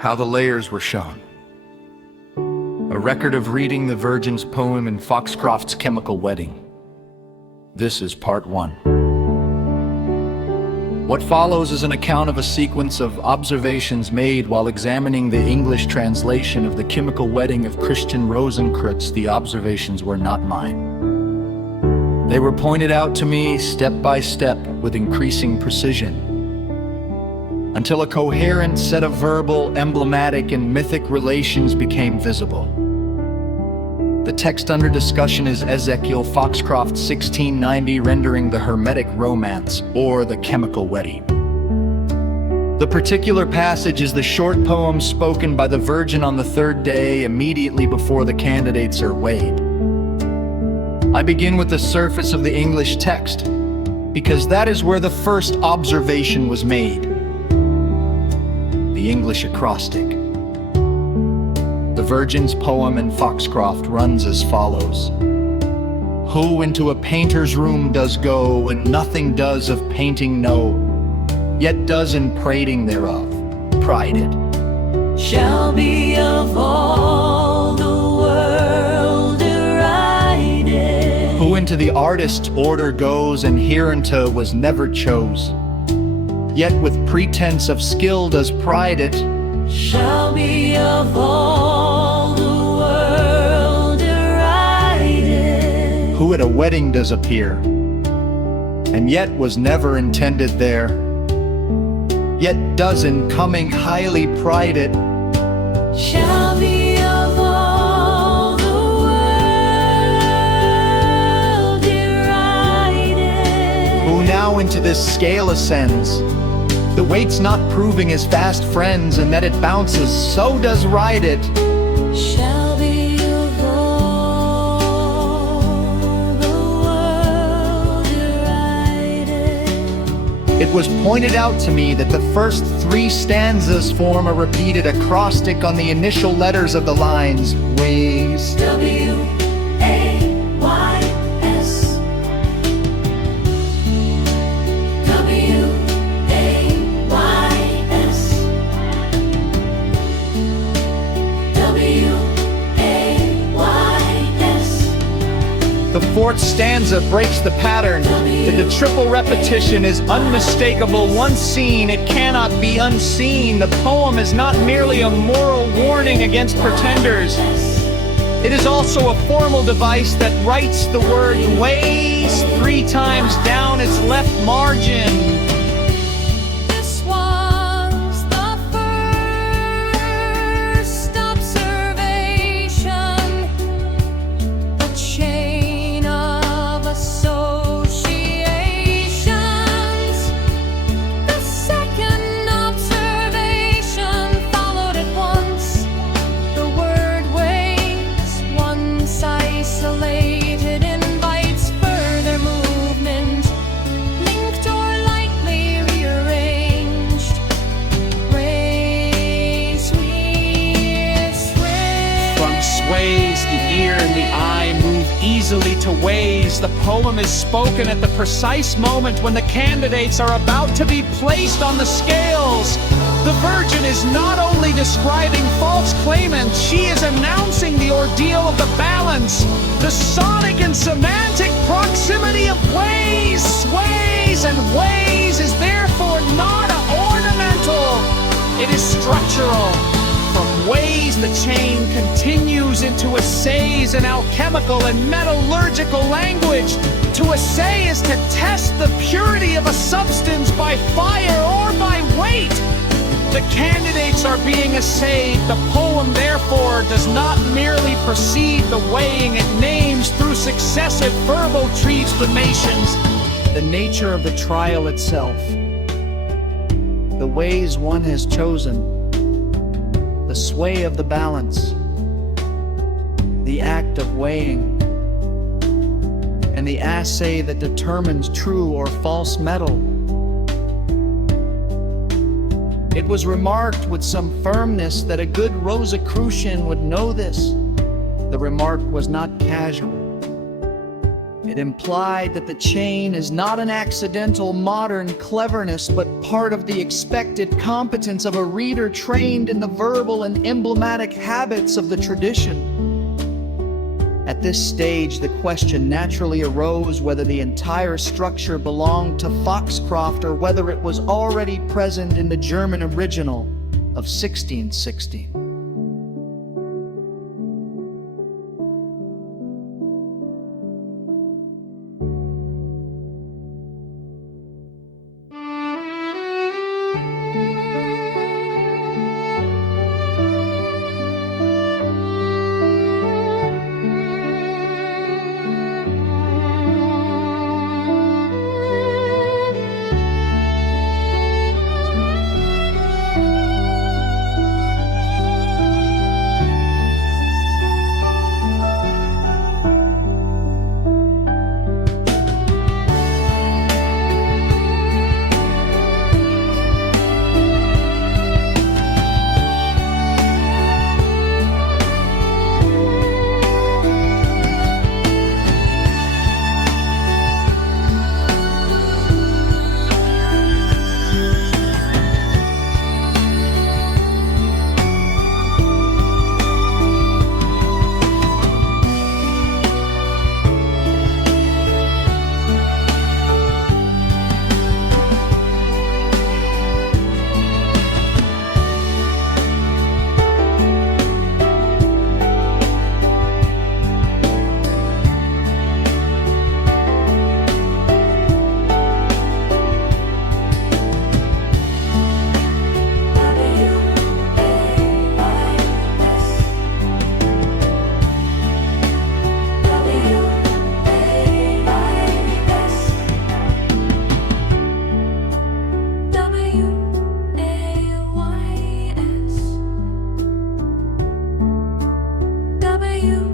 How the layers were shown. A record of reading the Virgin's poem in Foxcroft's Chemical Wedding. This is part 1. What follows is an account of a sequence of observations made while examining the English translation of the Chemical Wedding of Christian Rosenkreutz. The observations were not mine. They were pointed out to me step by step with increasing precision, until a coherent set of verbal, emblematic, and mythic relations became visible. The text under discussion is Ezechiel Foxcroft 1690, rendering the Hermetic Romance, or the Chemical Wedding. The particular passage is the short poem spoken by the Virgin on the third day, immediately before the candidates are weighed. I begin with the surface of the English text, because that is where the first observation was made. The English Acrostic. The Virgin's poem in Foxcroft runs as follows. Who into a painter's room does go, and nothing does of painting know, yet does in prating thereof, pride it, shall be of all the world derided. Who into the artist's order goes, and hereunto was never chose, yet with pretense of skill does pride it, shall be of all the world derided. Who at a wedding does appear, and yet was never intended there, yet does in coming highly pride it, shall be of all the world derided. Who now into this scale ascends, the weight's not proving his fast friends, and that it bounces, so does ride it, shall be of all the world derided. It was pointed out to me that the first 3 stanzas form a repeated acrostic on the initial letters of the lines, ways, W-A-Y-S, The 4th stanza breaks the pattern. The triple repetition is unmistakable. Once seen, it cannot be unseen. The poem is not merely a moral warning against pretenders. It is also a formal device that writes the word ways 3 times down its left margin. Ways, the ear and the eye move easily to ways. The poem is spoken at the precise moment when the candidates are about to be placed on the scales. The Virgin is not only describing false claimants, she is announcing the ordeal of the balance, the sonic and semantic proximity of ways, sways, and ways is therefore not ornamental, it is structural. From ways, the chain continues into assays in alchemical and metallurgical language. To assay is to test the purity of a substance by fire or by weight. The candidates are being assayed. The poem, therefore, does not merely precede the weighing. It names through successive verbal transformations the nature of the trial itself, the ways one has chosen, the sway of the balance, the act of weighing, and the assay that determines true or false metal. It was remarked with some firmness that a good Rosicrucian would know this. The remark was not casual. It implied that the chain is not an accidental modern cleverness, but part of the expected competence of a reader trained in the verbal and emblematic habits of the tradition. At this stage, the question naturally arose whether the entire structure belonged to Foxcroft or whether it was already present in the German original of 1616. WAYSWAYS.